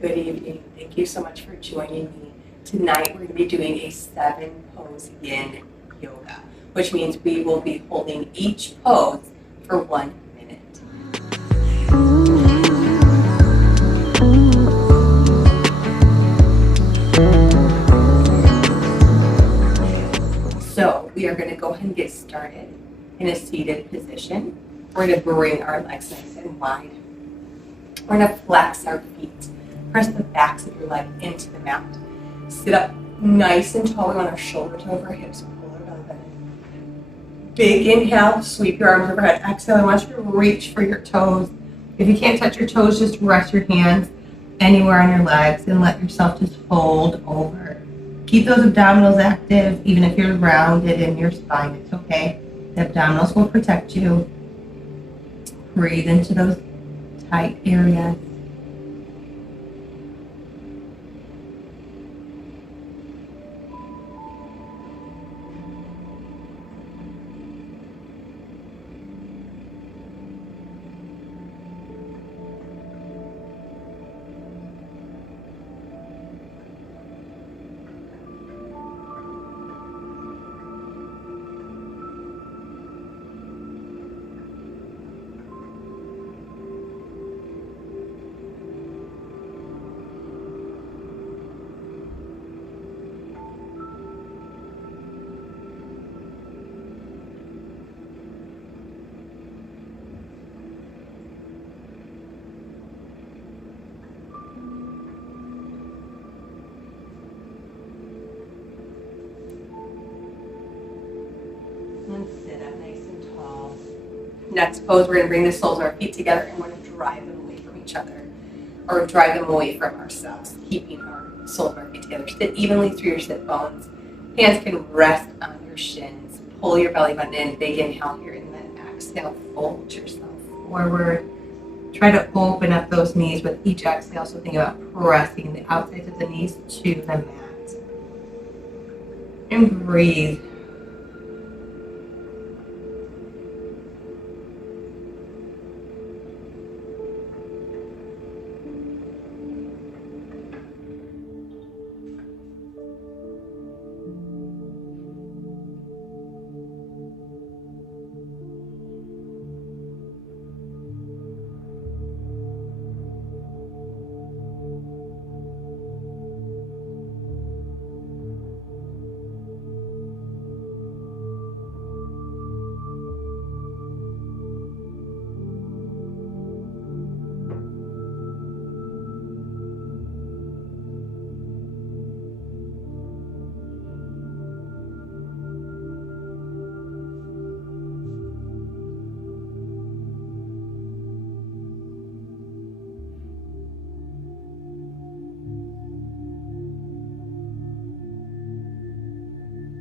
Good evening. Thank you so much for joining me. Tonight we're going to be doing a 7-pose Yin Yoga, which means we will be holding each pose for 1 minute. So we are going to go ahead and get started in a seated position. We're going to bring our legs nice and wide. We're going to flex our feet. Press the backs of your leg into the mat. Sit up nice and tall. We want our shoulders over our hips. Pull our belly button. Big inhale. Sweep your arms overhead. Exhale. I want you to reach for your toes. If you can't touch your toes, just rest your hands anywhere on your legs and let yourself just fold over. Keep those abdominals active. Even if you're rounded in your spine, it's okay. The abdominals will protect you. Breathe into those tight areas. Next pose, we're going to bring the soles of our feet together and we're going to drive them away from each other or drive them away from ourselves, keeping our soles of our feet together. Sit evenly through your sit bones. Hands can rest on your shins. Pull your belly button in. Big inhale here and then exhale. Fold yourself forward. Try to open up those knees with each exhale. So think about pressing the outsides of the knees to the mat. And breathe.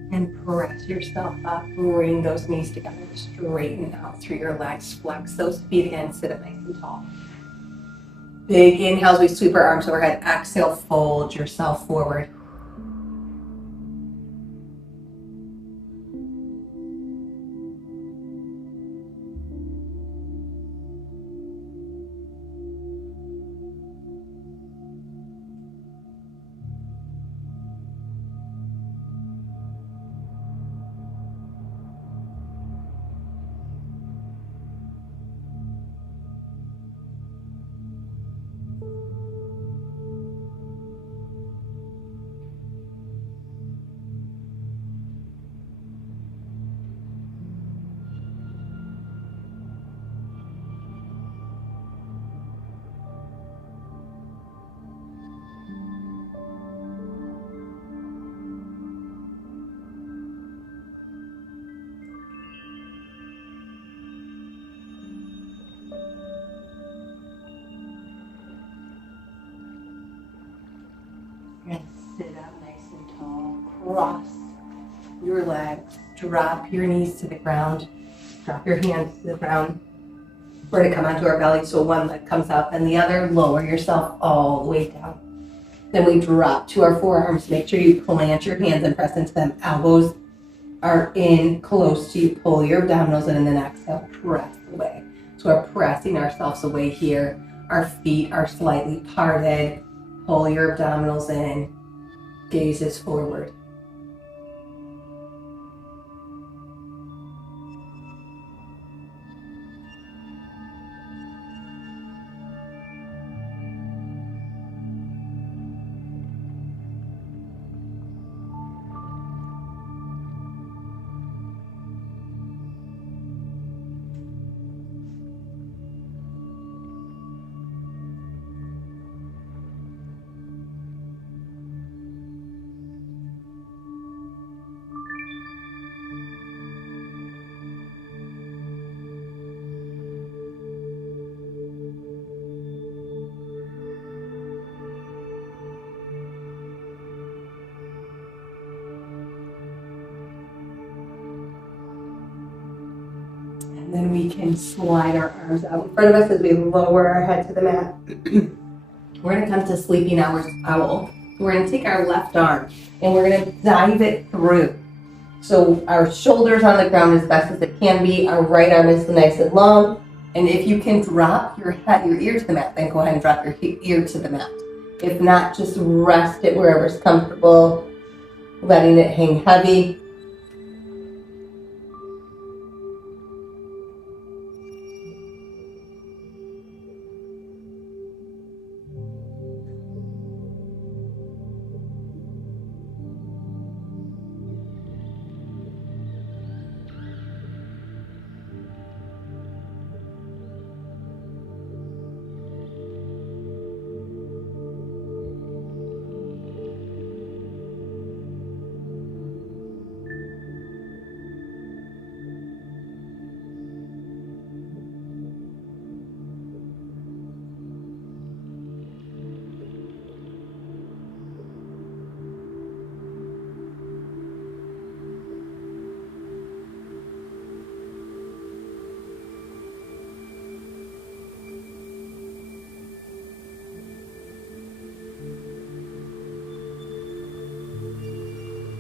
And press yourself up. Bring those knees together. Straighten out through your legs. Flex those feet again. Sit up nice and tall. Big inhales. We sweep our arms overhead. Exhale. Fold yourself forward. And sit up nice and tall. Cross your legs. Drop your knees to the ground. Drop your hands to the ground. We're going to come onto our belly, so one leg comes up and the other. Lower yourself all the way down. Then we drop to our forearms. Make sure you plant your hands and press into them. Elbows are in close to you. Pull your abdominals in and then exhale, press away. So we're pressing ourselves away here. Our feet are slightly parted. Pull your abdominals in, gazes forward. And then we can slide our arms out in front of us as we lower our head to the mat. We're going to come to sleeping owl. We're going to take our left arm and we're going to dive it through. So our shoulders on the ground as best as it can be. Our right arm is nice and long. And if you can drop your ear to the mat, then go ahead and drop your ear to the mat. If not, just rest it wherever's comfortable, letting it hang heavy.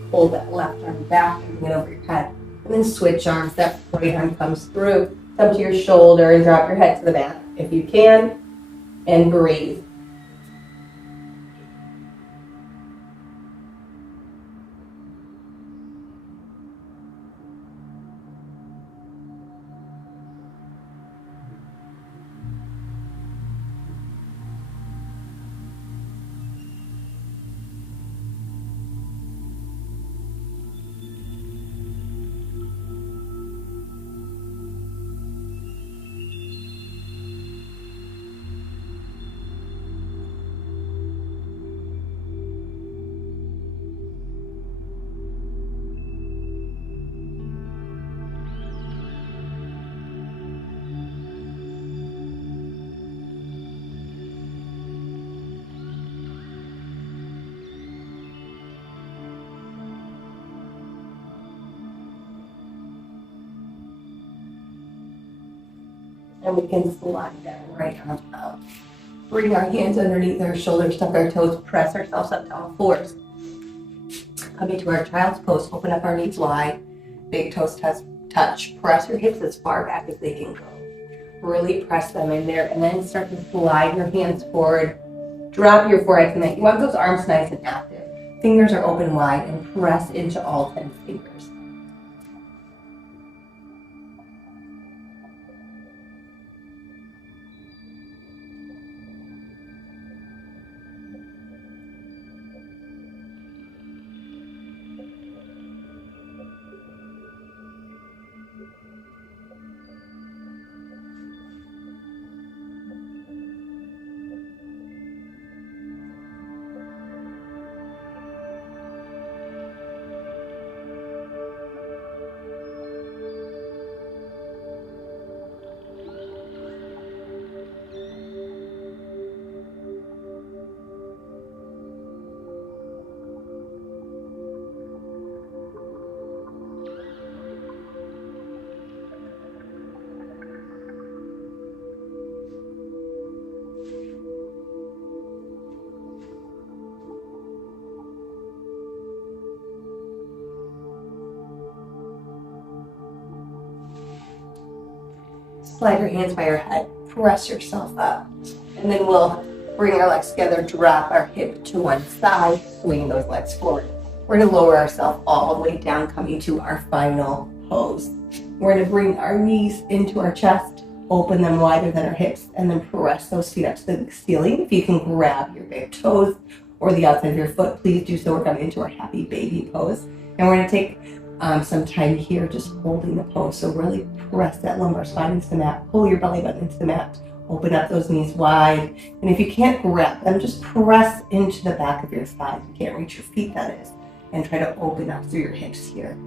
Pull that left arm back and bring it over your head. And then switch arms. That right arm comes through. Come to your shoulder and drop your head to the mat if you can. And breathe. And we can slide that right arm out. Bring our hands underneath our shoulders, tuck our toes, press ourselves up to all fours. Coming to our child's pose, open up our knees wide, big toes touch. Press your hips as far back as they can go. Really press them in there and then start to slide your hands forward. Drop your forehead to the mat. You want those arms nice and active. Fingers are open wide and press into all 10 fingers. Slide your hands by your head, press yourself up, and then we'll Bring our legs together, drop our hip to one side, swing those legs forward. We're gonna lower ourselves all the way down, coming to our final pose. We're gonna bring our knees into our chest, open them wider than our hips, and then press those feet up to the ceiling. If you can grab your big toes or the outside of your foot, please do so. We're coming into our happy baby pose. And we're gonna take some time here just holding the pose. So really press that lumbar spine into the mat, pull your belly button into the mat, open up those knees wide. And if you can't grab them, just press into the back of your thighs. You can't reach your feet, that is. And try to open up through your hips here.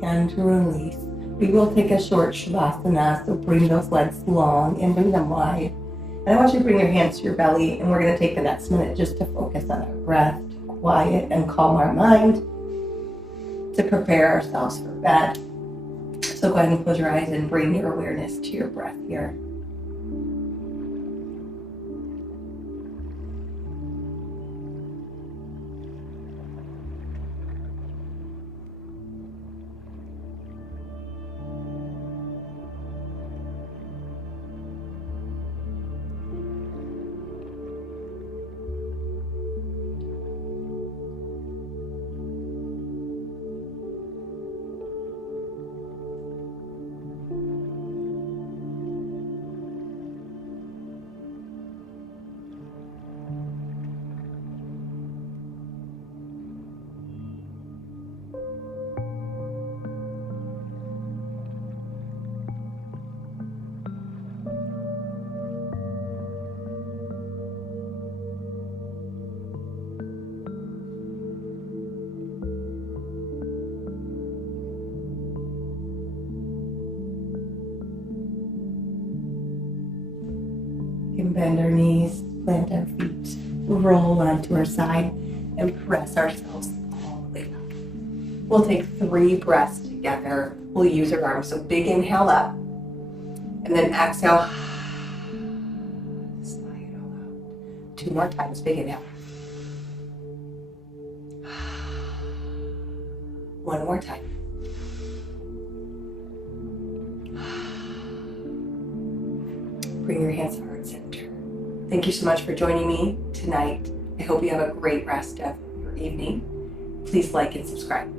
And release. We will take a short shavasana, so bring those legs long and bring them wide. And I want you to bring your hands to your belly, and we're going to take the next minute just to focus on our breath, to quiet and calm our mind, to prepare ourselves for bed. So go ahead and close your eyes and bring your awareness to your breath here. We can bend our knees, plant our feet, roll onto our side, and press ourselves all the way up. We'll take 3 breaths together. We'll use our arms. So big inhale up, and then exhale. Slide it all out. 2 more times. Big inhale. 1 more time. Bring your hands to heart center. Thank you so much for joining me tonight. I hope you have a great rest of your evening. Please like and subscribe.